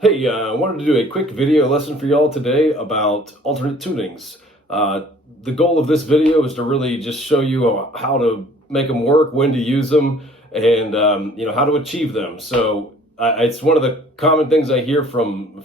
Hey, I wanted to do a quick video lesson for y'all today about alternate tunings. The goal of this video is to really just show you how to make them work, when to use them, and how to achieve them. So it's one of the common things I hear from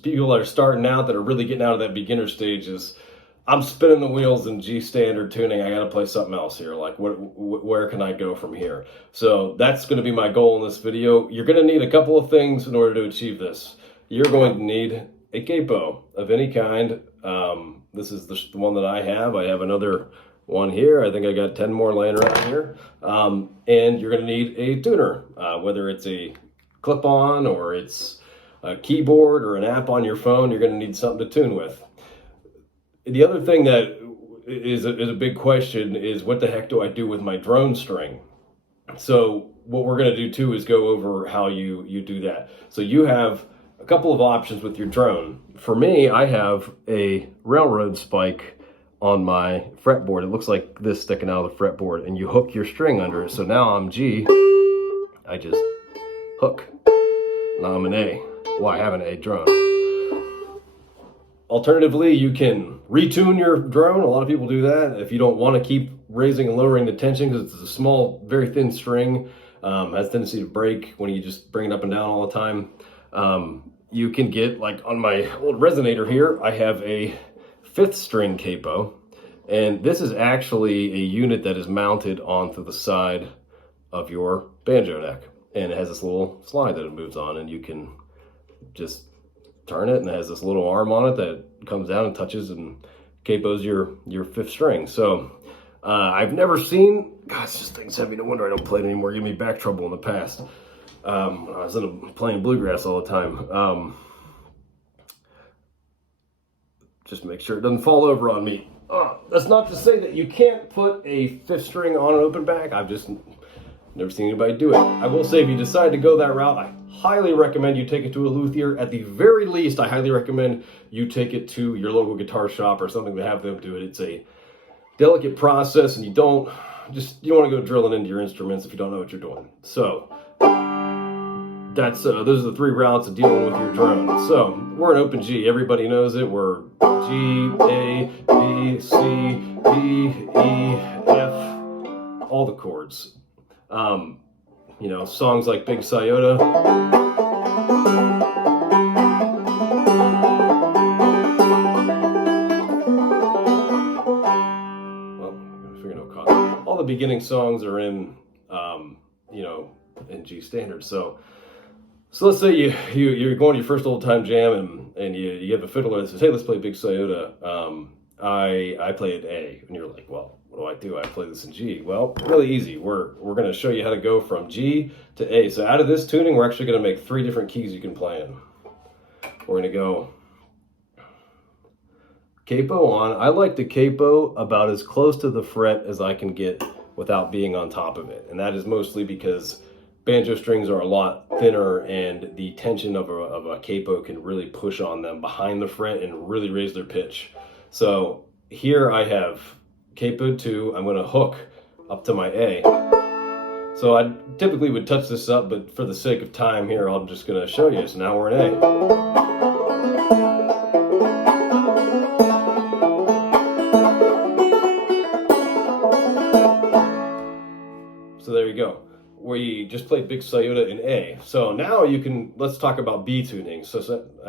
people that are starting out that are really getting out of that beginner stage is, I'm spinning the wheels in G standard tuning. I got to play something else here. Like, where can I go from here? So that's going to be my goal in this video. You're going to need a couple of things in order to achieve this. You're going to need a capo of any kind. This is the one that I have. I have another one here. I think I got 10 more laying around here. And you're going to need a tuner, whether it's a clip-on or it's a keyboard or an app on your phone. You're going to need something to tune with. The other thing that is a big question is, what the heck do I do with my drone string? So what we're going to do too is go over how you do that. So you have a couple of options with your drone. For me, I have a railroad spike on my fretboard. It looks like this sticking out of the fretboard, and you hook your string under it. So now I'm G, I just hook. Now I'm an A. Well, I have an A drone. Alternatively, you can retune your drone. A lot of people do that. If you don't want to keep raising and lowering the tension, because it's a small, very thin string, has a tendency to break when you just bring it up and down all the time. You can get, like on my old resonator here, I have a 5th string capo, and this is actually a unit that is mounted onto the side of your banjo neck, and it has this little slide that it moves on, and you can just turn it, and it has this little arm on it that comes down and touches and capos your 5th string. So I've never seen, gosh, this thing's heavy. No wonder I don't play it anymore. Give me back trouble in the past. I was playing bluegrass all the time. Just make sure it doesn't fall over on me. That's not to say that you can't put a 5th string on an open back. I've just never seen anybody do it. I will say, if you decide to go that route, I highly recommend you take it to a luthier. At the very least, I highly recommend you take it to your local guitar shop or something to have them do it. It's a delicate process, and you don't want to go drilling into your instruments if you don't know what you're doing. So that's those are the 3 routes of dealing with your drone. So we're an open G. Everybody knows it. We're G, A, B, C, D, E, F, all the chords. Songs like Big Sayota. Well, figure no cost. All the beginning songs are in, in G standard. So let's say you're going to your first old time jam, and you have a fiddler that says, "Hey, let's play Big Sayota." I play it A, and you're like, "Well, what do? I play this in G." Well, really easy. We're going to show you how to go from G to A. So out of this tuning, we're actually going to make 3 different keys you can play in. We're going to go capo on. I like to capo about as close to the fret as I can get without being on top of it, and that is mostly because banjo strings are a lot thinner, and the tension of a capo can really push on them behind the fret and really raise their pitch. So here I have capoed to, I'm going to hook up to my A. So I typically would touch this up, but for the sake of time here, I'm just going to show you. So now we're in A. So there you go. We just played Big Sayota in A. So now let's talk about B tuning. So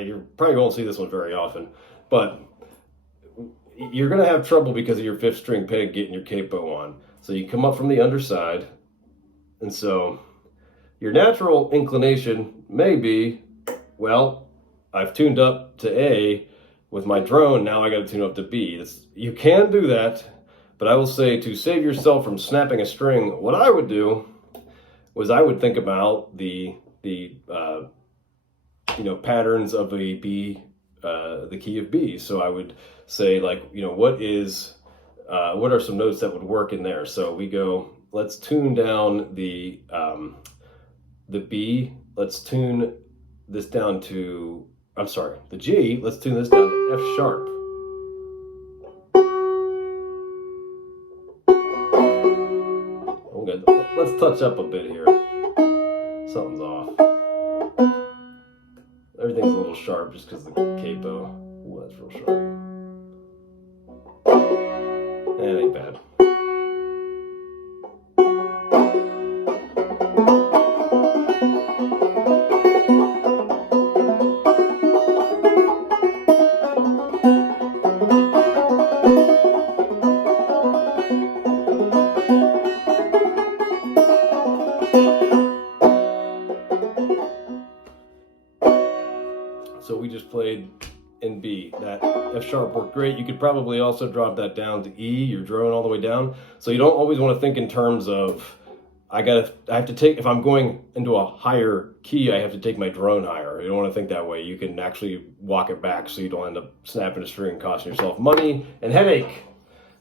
you're probably won't see this one very often, but you're going to have trouble because of your 5th string peg getting your capo on. So you come up from the underside, and so your natural inclination may be, well, I've tuned up to A with my drone, now I got to tune up to B. You can do that, but I will say, to save yourself from snapping a string, what I would do was I would think about the patterns of a B, the key of B. So I would say, like, what are some notes that would work in there? So we go, let's tune down the B. Let's tune this down to, the G. Let's tune this down to F sharp. Okay, let's touch up a bit here. Something's off. everything's a little sharp just because the capo. Ooh, that's real sharp. That ain't bad. So we just played in B. That F sharp worked great. You could probably also drop that down to E, your drone all the way down. So you don't always want to think in terms of, I have to take, if I'm going into a higher key, I have to take my drone higher. You don't want to think that way. You can actually walk it back so you don't end up snapping a string and costing yourself money and headache.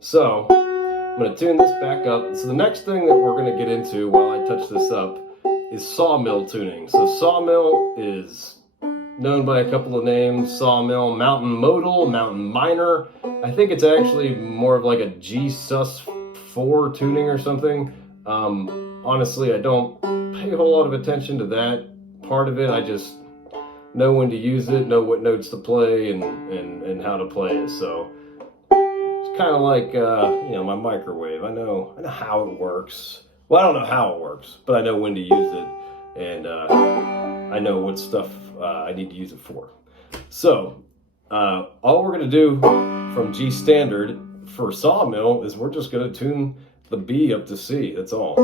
So I'm going to tune this back up. So the next thing that we're going to get into while I touch this up is sawmill tuning. So sawmill is known by a couple of names: sawmill, mountain modal, mountain minor. I think it's actually more of like a G sus4 tuning or something. Honestly, I don't pay a whole lot of attention to that part of it. I just know when to use it, know what notes to play, and how to play it. So it's kind of like my microwave. I know how it works. Well, I don't know how it works, but I know when to use it, and I know what stuff I need to use it for. So all we're going to do from G standard for sawmill is we're just going to tune the B up to C. That's all.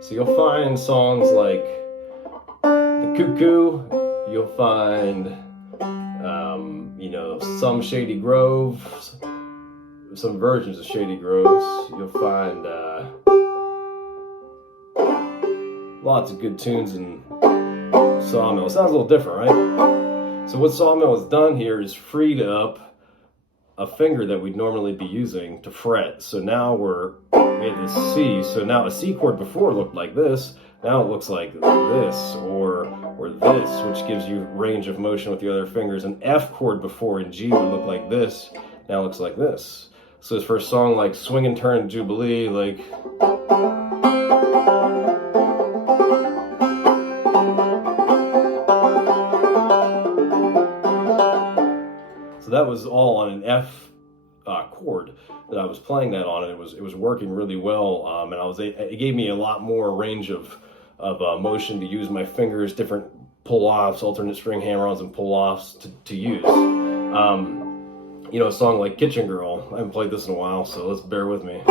So you'll find songs like The Cuckoo, you'll find some Shady Grove, some versions of Shady Groves. You'll find lots of good tunes in sawmill. It sounds a little different, right? So what sawmill has done here is freed up a finger that we'd normally be using to fret. So now we have this C. So now a C chord before looked like this. Now it looks like this or this, which gives you range of motion with the other fingers. An F chord before in G would look like this. Now it looks like this. So for a song like Swing and Turn Jubilee, like so that was all on an F chord that I was playing that on, and it was working really well. And it gave me a lot more range of motion to use my fingers, different pull-offs, alternate string hammer-ons and pull-offs to use. A song like Kitchen Girl. I haven't played this in a while, so let's bear with me.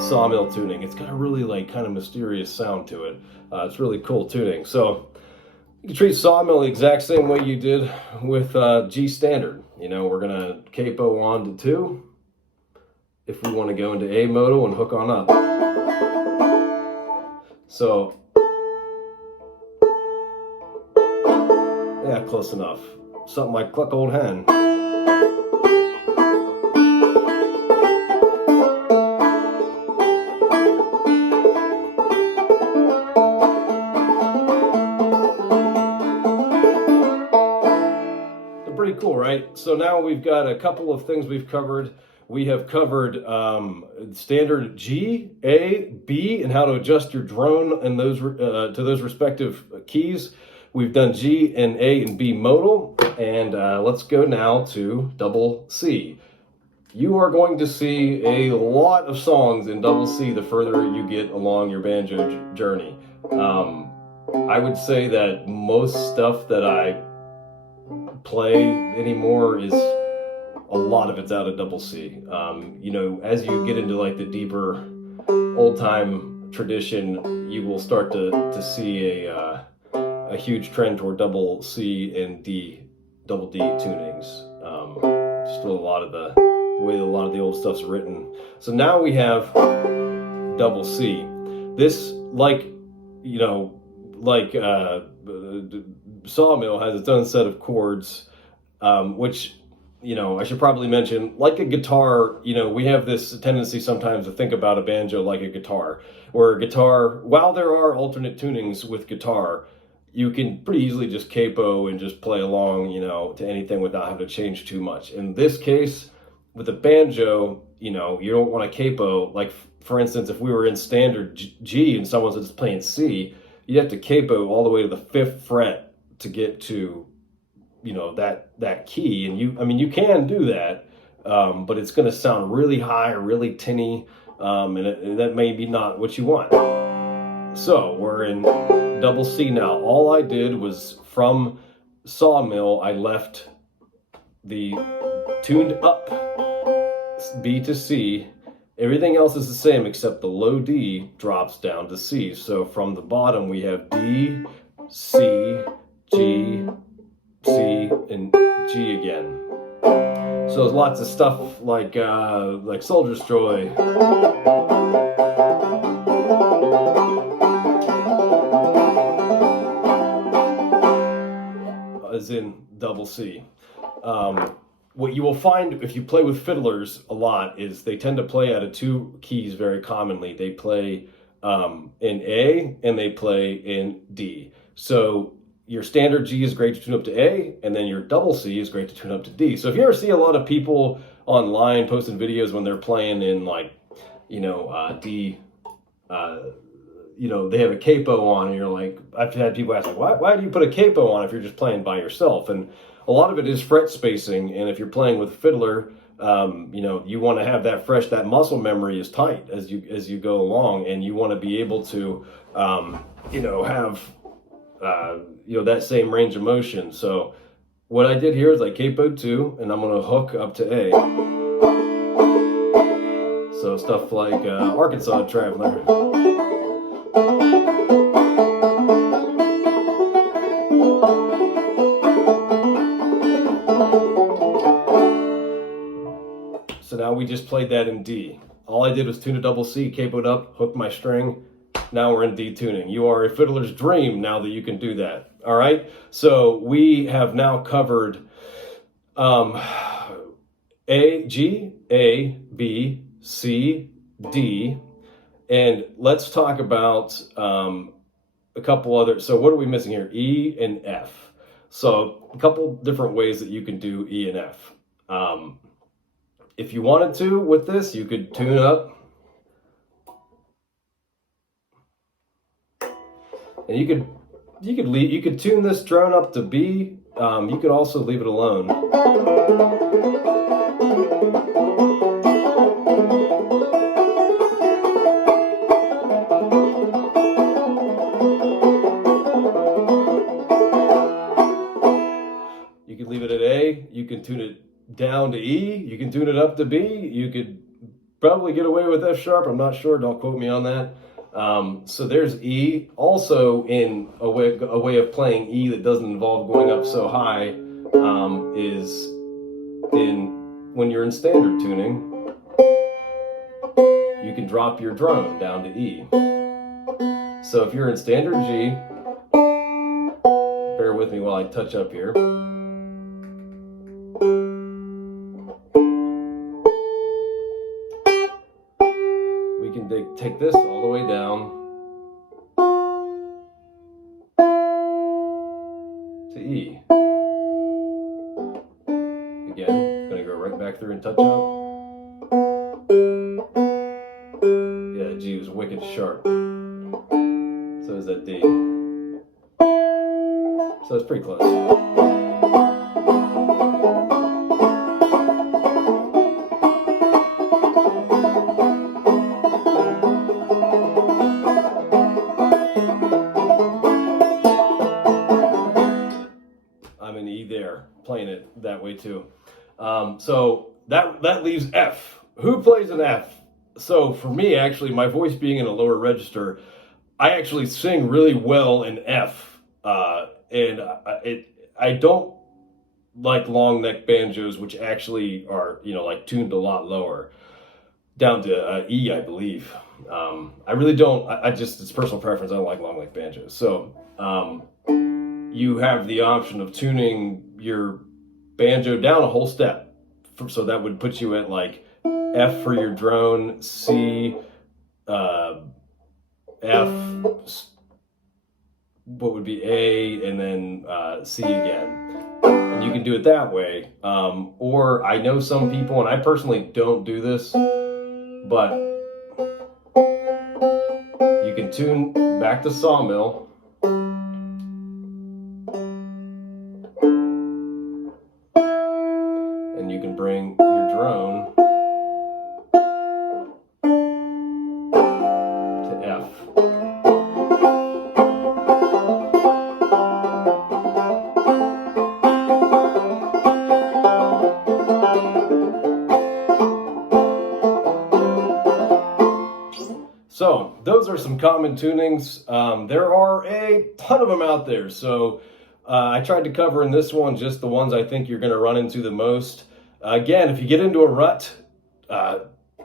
Sawmill tuning. It's got a really kind of mysterious sound to it. It's really cool tuning. So you can treat sawmill the exact same way you did with G standard. We're gonna capo on to 2 if we want to go into A modal and hook on up. So yeah, close enough. Something like Cluck Old Hen. Pretty cool, right? So now we've got a couple of things we've covered. We have covered standard G, A, B, and how to adjust your drone and those to those respective keys. We've done G and A and B modal, and let's go now to double C. You are going to see a lot of songs in double C the further you get along your banjo journey. I would say that most stuff that I play anymore is a lot of it's out of double C. As you get into like the deeper old time tradition, you will start to see a huge trend toward double C and double D tunings. Just a lot of the way a lot of the old stuff's written. So now we have double C. This sawmill has its own set of chords, which I should probably mention, like a guitar, we have this tendency sometimes to think about a banjo like a guitar, where a guitar, while there are alternate tunings with guitar, you can pretty easily just capo and just play along, to anything without having to change too much. In this case, with a banjo, you know, you don't want a capo. Like, for instance, if we were in standard G and someone's just playing C, you have to capo all the way to the 5th fret to get to, you know, that key. And I mean, you can do that, but it's going to sound really high, really tinny, and that may be not what you want. So we're in double C now. All I did was from Sawmill, I left the tuned up B to C. Everything else is the same except the low D drops down to C. So from the bottom we have D, C, G, C, and G again. So there's lots of stuff like Soldier's Joy. Is in double C. What you will find if you play with fiddlers a lot is they tend to play out of 2 keys very commonly. They play in A and they play in D. So your standard G is great to tune up to A, and then your double C is great to tune up to D. So if you ever see a lot of people online posting videos when they're playing in, like, you know, D, you know, they have a capo on, and you're like, I've had people ask, like, why do you put a capo on if you're just playing by yourself? And a lot of it is fret spacing, and if you're playing with a fiddler, you know, you want to have that fresh, that muscle memory is tight as you go along, and you want to be able to, you know, have, you know, that same range of motion. So what I did here is I capoed 2, and I'm going to hook up to A. So stuff like Arkansas Traveler. So now we just played that in D. All I did was tune a double C, capoed up, hooked my string. Now we're in D tuning. You are a fiddler's dream now that you can do that. All right. So we have now covered G, A, B, C, D, and let's talk about a couple other. So what are we missing here? E and F. So a couple different ways that you can do E and F. If you wanted to with this, you could tune up. And you could tune this drone up to B. You could also leave it alone. You could leave it at A. You can tune it down to E. You can tune it up to B. You could probably get away with F sharp. I'm not sure. Don't quote me on that. So there's E. Also, in a way of playing E that doesn't involve going up so high is when you're in standard tuning, you can drop your drone down to E. So if you're in standard G, bear with me while I touch up here. We can take this all the way down to E. Again, gonna go right back through and touch up. Yeah, G was wicked sharp. So is that D. So it's pretty close. I'm in E there, playing it that way too. So that leaves F. Who plays an F? So for me, actually, my voice being in a lower register, I actually sing really well in F. And I don't like long neck banjos, which actually are, you know, like tuned a lot lower, down to E, I believe. I really don't. I just, it's personal preference. I don't like long neck banjos. So you have the option of tuning your banjo down a whole step. So that would put you at like F for your drone, C, F, what would be A, and then C again. And you can do it that way. Or I know some people, and I personally don't do this, but you can tune back to sawmill. And you can bring your drone to F. So those are some common tunings. There are a ton of them out there. So I tried to cover in this one just the ones I think you're going to run into the most. Again, if you get into a rut,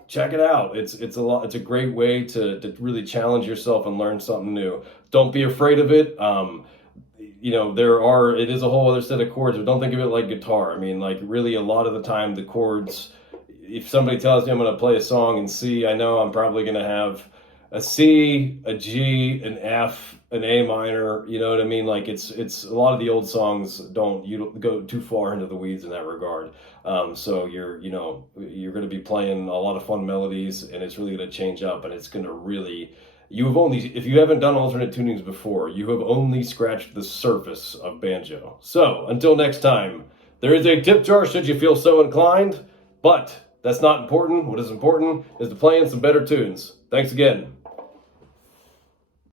check it out. It's a great way to really challenge yourself and learn something new. Don't be afraid of it. It is a whole other set of chords, but don't think of it like guitar. I mean, like really a lot of the time the chords, if somebody tells me I'm going to play a song in C, I know I'm probably going to have a C, a G, an F, an A minor. You know what I mean? Like it's a lot of the old songs don't go too far into the weeds in that regard. So you're going to be playing a lot of fun melodies, and it's really going to change up, and it's going to really. If you haven't done alternate tunings before, you have only scratched the surface of banjo. So until next time, there is a tip jar should you feel so inclined, but that's not important. What is important is to play in some better tunes. Thanks again.